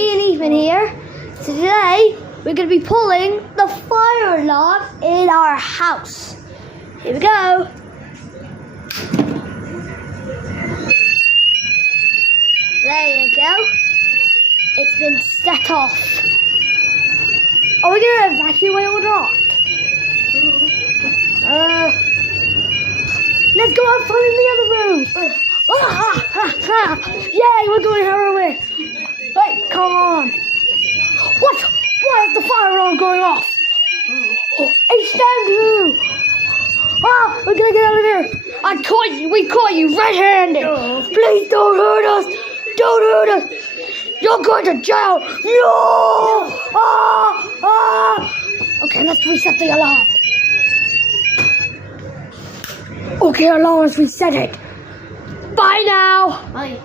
me and Ethan here. So today we're going to be pulling the fire alarm in our house. Here we go. There you go. It's been set off. Are we going to evacuate or not? Let's go have fun in the other room. Yay, we're going heroin. Wait, come on. What? Why is the fire alarm going off? It's time to. We're gonna get out of here. I caught you. We caught you red-handed. Please don't hurt us. Don't hurt us. You're going to jail. No. Okay, let's reset the alarm. Okay, alarm has reset it. Bye now. Bye.